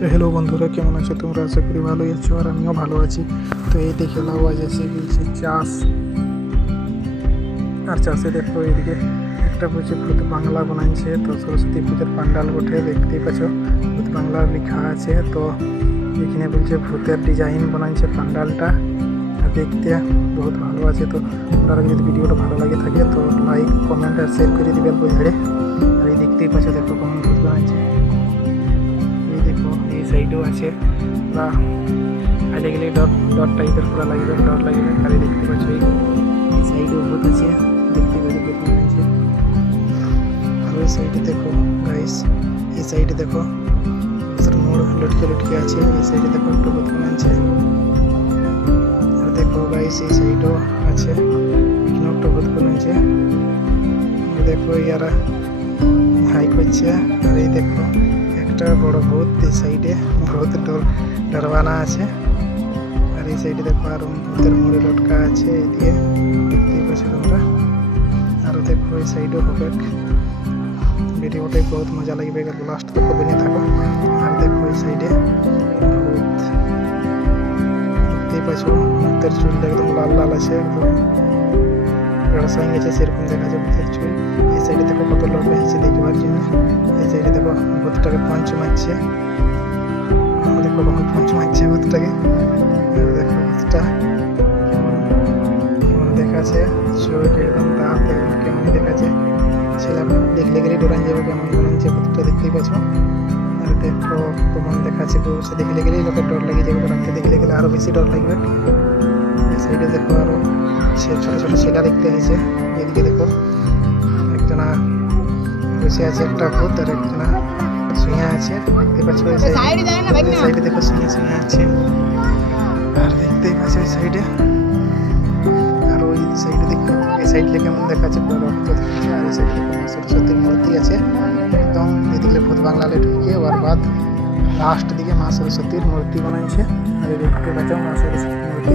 তো হ্যালো বন্ধুরা, কেমন আছো তোমরা? আশা করি ভালোই আছো আর আমিও ভালো আছি। তো এই দেখে লাউ আজ এসে গেছে চাষ, আর চাষে দেখো এইদিকে একটা বলছে ভূত বাংলা বানাইছে। তো সরস্বতী পুজোর পান্ডাল বটে, দেখতেই পাচ্ছ ভূত বাংলা লেখা আছে। তো এখানে বলছে ভূতের ডিজাইন বানাইছে পান্ডালটা, আর দেখতে বহুত ভালো আছে। তো আপনারা যদি ভিডিওটা ভালো লাগে থাকে তো লাইক কমেন্ট আর শেয়ার করে দিবেন বোঝাড়ে। আর এই দেখতেই পাচ্ছ দেখো কেমন ভূত বানাইছে। এই দেখো এই সাইডেও আছে পুরা আইলে গেলে ডট ডট টাইপের পুরা লাগবে, ডট লাগবে। আর এই দেখতে পাচ্ছ এই সাইডেও ভূত আছে, দেখতে পাচ্ছ ভূত বানাইছে। আর ওই সাইডে দেখো গাইস, এই সাইডে দেখো মোড় লটকে লটকে আছে। এই সাইডে দেখো একটা ভূত বানাইছে। আর দেখো গাইস এই সাইডও আছে, এখানে একটা ভূত বানাইছে। দেখো ইয়ারা হাই করছে। আর এই দেখো একটা বড় ভূত এই সাইডে, ভূত ডরবানা আছে। আর এই সাইডে দেখো আর ভূতের মুড়ি লটকা আছে এদিকে, দেখতেই পাচ্ছ তোমরা। আরও দেখো এই সাইডেও হবে। ভিডিওটাই বহুত মজা লাগবে, লাস্ট দেখো বেরিয়ে থাকো। আর দেখো এই সাইডে ভূত, দেখতেই পাচ্ছ ভূতের চুলটা একদম লাল লাল আছে, একদম বেড়াসাই গেছে সেরকম দেখা যায় ভূতের চুল। এই সাইডে দেখো কত লোক রয়েছে দেখবার জন্য। এই সাইডে দেখো ভূতটাকে পঞ্চ মারছে, দেখো কখন পঞ্চ মারছে ভূতটাকে। দেখো ভূতটা কেমন দেখাচ্ছে, চোখ একদম দাঁত একদম কেমন দেখাচ্ছে। ছেলে দেখলে গেলে ডরান যাবে কেমন বানাচ্ছে ভূতটা, দেখতেই পাচ্ছ। আর দেখো কেমন দেখাচ্ছে, সে দেখলে গেলেই লোকের ডর লেগে যাবে, কারণকে দেখলে গেলে আরও বেশি ডর লাগবে। এই সাইডে দেখো আরও ছোট ছোট ছেলা দেখতে হয়েছে। এদিকে দেখো একজনা বসে আছে একটা ভূত, আর একজনা শুয়ে আছে, দেখতে পাচ্ছ। এই সাইডে দেখো শুয়ে শুয়ে আছে। আর দেখতেই পাচ্ছ এই সাইডে, আর ওই সাইডে দেখো এই সাইডে কেমন দেখাচ্ছে পুরো রক্ত দেখাচ্ছে। আর এই সাইডে দেখো সরস্বতীর মূর্তি আছে একদম, এদিকে ভূত বাংলা ঢুকে ওর বাদ লাস্ট দিকে মা সরস্বতীর মূর্তি বানাইছে। আর এই দেখতে পাচ্ছ মা সরস্বতীর মূর্তি।